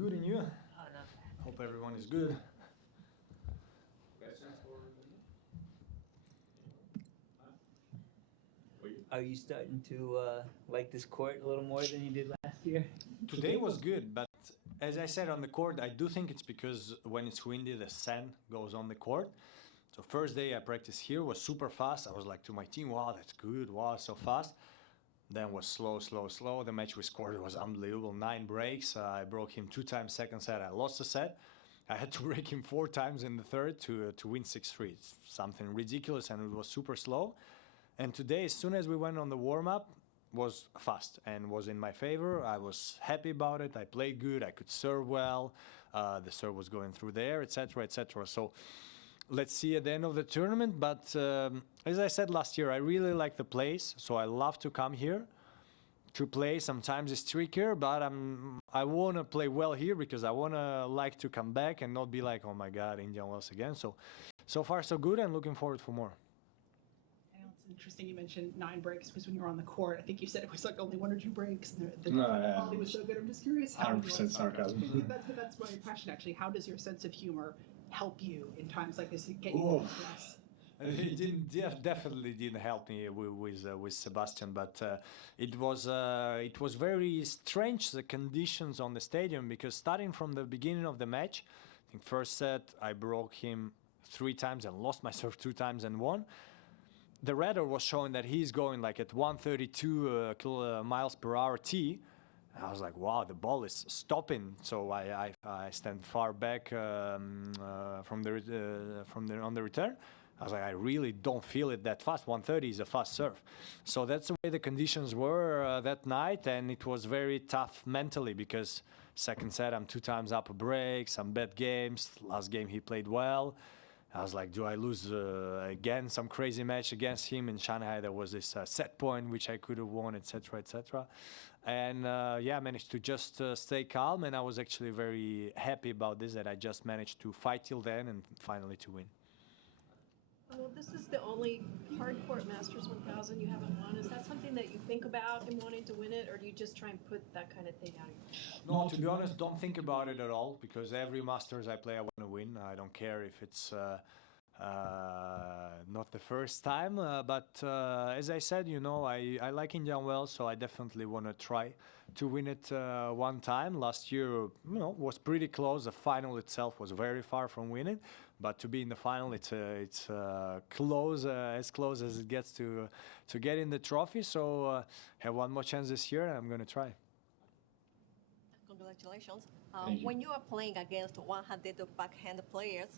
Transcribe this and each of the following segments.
Good, and you? No. Hope everyone is good. Questions for Are you starting to like this court a little more than you did last year? Today was good, but as I said on the court, I do think it's because when it's windy, the sand goes on the court. So first day I practiced here was super fast. I was like to my team, wow, that's good. Wow, so fast. Then was slow. The match we scored was unbelievable. 9 breaks. I broke him 2 times second set. I lost the set. I had to break him 4 times in the third to win 6-3. It's something ridiculous, and it was super slow. And today, as soon as we went on the warm-up, was fast and was in my favor. I was happy about it. I played good. I could serve well. The serve was going through there, etc., etc. So let's see at the end of the tournament. But as I said last year, I really like the place, so I love to come here to play. Sometimes it's trickier, but I want to play well here because I want to like to come back and not be like, oh my God, Indian Wells again. So far so good, and looking forward for more. It's interesting you mentioned 9 breaks because when you were on the court, I think you said it was like only 1 or 2 breaks. And the quality was so good. I'm just curious how 100% sarcasm. That's my impression, actually. How does your sense of humor help you in times like this? Get you through stress? It definitely didn't help me with Sebastian, but it was very strange, the conditions on the stadium, because starting from the beginning of the match, I think first set I broke him 3 times and lost my serve 2 times and won. The radar was showing that he's going like at 132 miles per hour T. I was like, wow, the ball is stopping. So I stand far back on the return. I was like, I really don't feel it that fast. 130 is a fast serve. So that's the way the conditions were that night, and it was very tough mentally because second set I'm 2 times up a break, some bad games. Last game he played well. I was like, do I lose again some crazy match against him in Shanghai? There was this set point which I could have won, etc., etc. And yeah, I managed to just stay calm, and I was actually very happy about this, that I just managed to fight till then and finally to win. Well, this is the only hardcourt Masters 1000 you haven't won. Is that something that you think about in wanting to win it, or do you just try and put that kind of thing out of your No, to be honest, don't think about it at all, because every Masters I play, I want to win. I don't care if it's not the first time, but as I said, you know, I like Indian Wells, so I definitely want to try to win it one time. Last year, you know, was pretty close. The final itself was very far from winning, but to be in the final, it's close, as close as it gets to get in the trophy. So have one more chance this year, and I'm going to try. Congratulations. When you are playing against one-handed backhand players,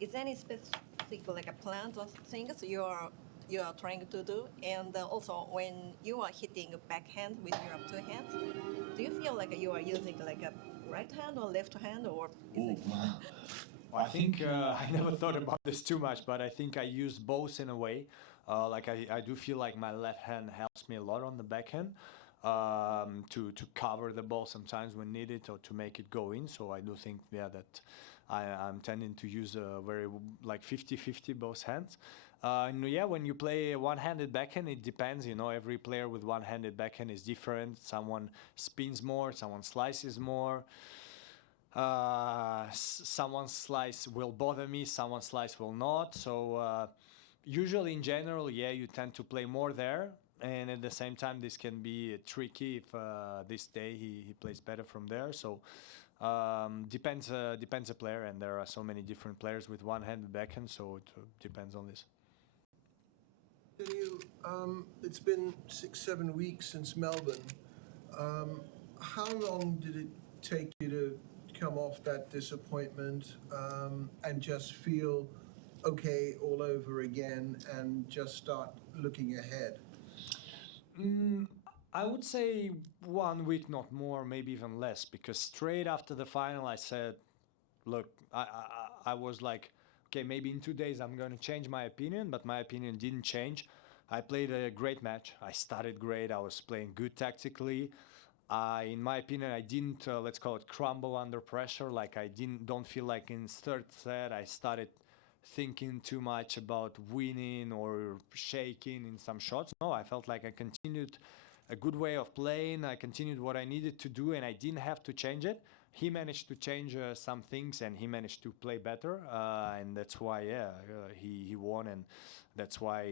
is there any specific like a plan or things you are trying to do? And also, when you are hitting a backhand with your 2 hands, do you feel like you are using like a right hand or left hand, or? Well, I think I never thought about this too much, but I think I use both in a way. Like I do feel like my left hand helps me a lot on the backhand. To cover the ball sometimes when needed, or to make it go in. So I do think, yeah, that I'm tending to use a very like 50-50 both hands. And yeah, when you play one-handed backhand, it depends. You know, every player with one-handed backhand is different. Someone spins more, someone slices more. Someone's slice will bother me, someone's slice will not. So usually in general, yeah, you tend to play more there. And at the same time, this can be tricky if this day he plays better from there. So depends the player, and there are so many different players with one-handed backhand, so it depends on this. Daniil, it's been 6-7 weeks since Melbourne. How long did it take you to come off that disappointment and just feel okay all over again and just start looking ahead? I would say 1 week, not more, maybe even less, because straight after the final I said, look, I was like, okay, maybe in 2 days I'm going to change my opinion, but my opinion didn't change. I played a great match. I started great. I was playing good tactically. In my opinion, I didn't, let's call it, crumble under pressure. Like I don't feel like in third set I started thinking too much about winning or shaking in some shots. No, I felt like I continued a good way of playing. I continued what I needed to do, and I didn't have to change it. he managed to change some things, and he managed to play better, and that's why he won, and that's why,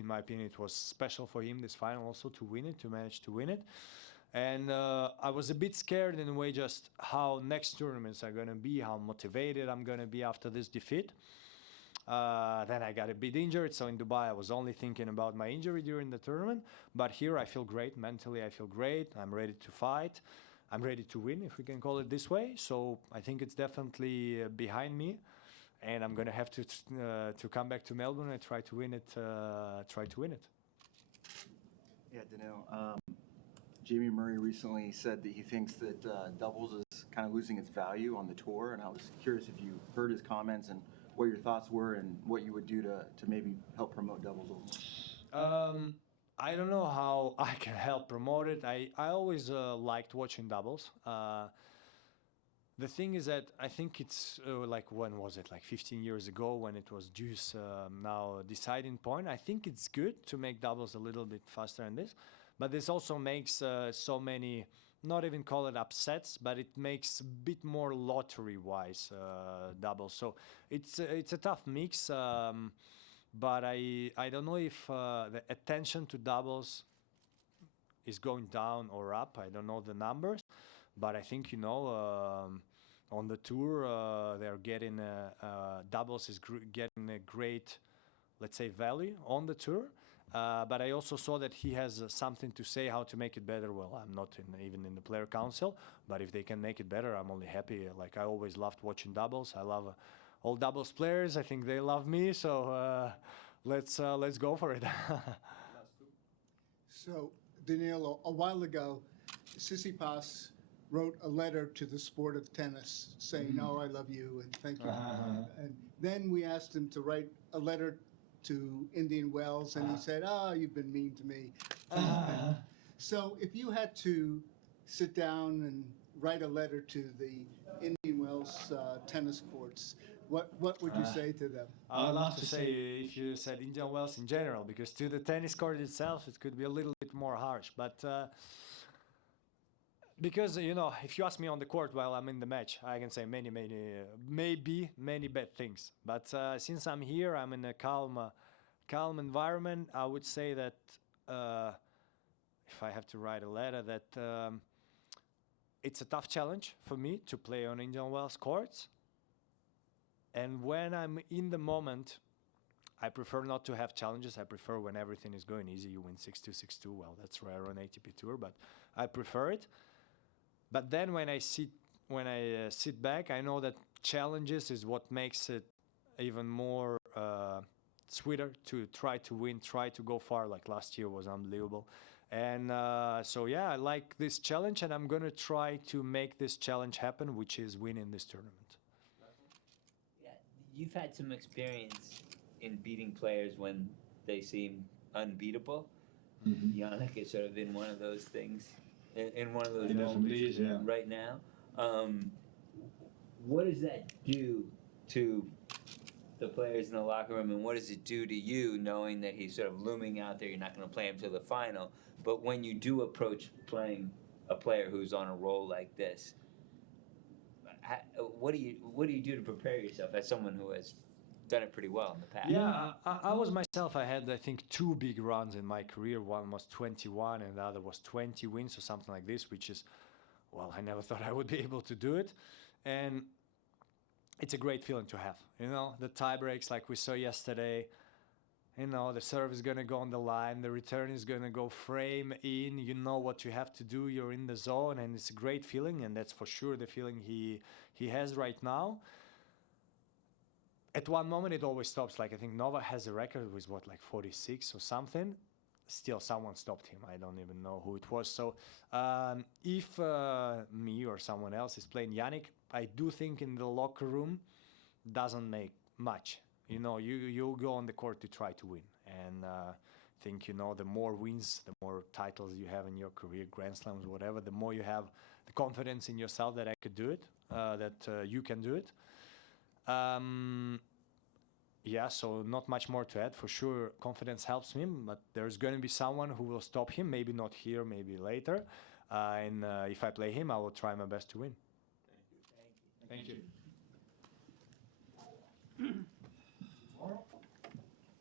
in my opinion, it was special for him this final also to win it, to manage to win it. And I was a bit scared in a way, just how next tournaments are going to be, how motivated I'm going to be after this defeat. Then I got a bit injured, so in Dubai I was only thinking about my injury during the tournament. But here I feel great, mentally I feel great, I'm ready to fight, I'm ready to win, if we can call it this way. So I think it's definitely behind me, and I'm going to have to come back to Melbourne and try to win it. Yeah, Daniil. Jamie Murray recently said that he thinks that doubles is kind of losing its value on the tour, and I was curious if you heard his comments and what your thoughts were and what you would do to maybe help promote doubles a little more. I don't know how I can help promote it. I always liked watching doubles. The thing is that I think it's like, when was it? Like 15 years ago, when it was Deuce now deciding point. I think it's good to make doubles a little bit faster than this. But this also makes so many, not even call it upsets, but it makes a bit more lottery-wise doubles. So it's a tough mix, but I don't know if the attention to doubles is going down or up. I don't know the numbers, but I think, on the tour they're getting doubles is getting a great, let's say, value on the tour. But I also saw that he has something to say how to make it better. Well, I'm not even in the player council, but if they can make it better, I'm only happy. Like, I always loved watching doubles. I love all doubles players. I think they love me. So let's go for it. So, Daniil, a while ago, Tsitsipas wrote a letter to the sport of tennis saying, "Oh, I love you and thank you." And then we asked him to write a letter to Indian Wells, and he said, "You've been mean to me." So if you had to sit down and write a letter to the Indian Wells tennis courts, what would you say to them? I would love to say if you said Indian Wells in general, because to the tennis court itself, it could be a little bit more harsh. But because, if you ask me on the court while I'm in the match, I can say many bad things. But since I'm here, I'm in a calm environment. I would say that if I have to write a letter, that it's a tough challenge for me to play on Indian Wells courts. And when I'm in the moment, I prefer not to have challenges. I prefer when everything is going easy. You win 6-2, 6-2. Well, that's rare on ATP Tour, but I prefer it. But then when I sit back, I know that challenges is what makes it even more sweeter to try to win, try to go far. Like last year was unbelievable. And so, yeah, I like this challenge, and I'm going to try to make this challenge happen, which is winning this tournament. Yeah, you've had some experience in beating players when they seem unbeatable. Yannick is sort of in one of those things. In one of those moments right now. What does that do to the players in the locker room, and what does it do to you knowing that he's sort of looming out there? You're not going to play him till the final, but when you do approach playing a player who's on a roll like this, what do you do to prepare yourself as someone who has done it pretty well in the past? Yeah, I was myself. I had, I think, 2 big runs in my career. One was 21 and the other was 20 wins or something like this, which is, well, I never thought I would be able to do it. And it's a great feeling to have, the tie breaks like we saw yesterday. The serve is going to go on the line, the return is going to go frame in, you know what you have to do, you're in the zone, and it's a great feeling, and that's for sure the feeling he has right now. At one moment, it always stops. Like, I think Novak has a record with, 46 or something. Still, someone stopped him. I don't even know who it was. So, if me or someone else is playing Yannick, I do think in the locker room doesn't make much. You go on the court to try to win. And I think, the more wins, the more titles you have in your career, Grand Slams, whatever, the more you have the confidence in yourself that I could do it, that you can do it. Yeah, so not much more to add. For sure, confidence helps him, but there's going to be someone who will stop him, maybe not here, maybe later. And if I play him, I will try my best to win. Thank you.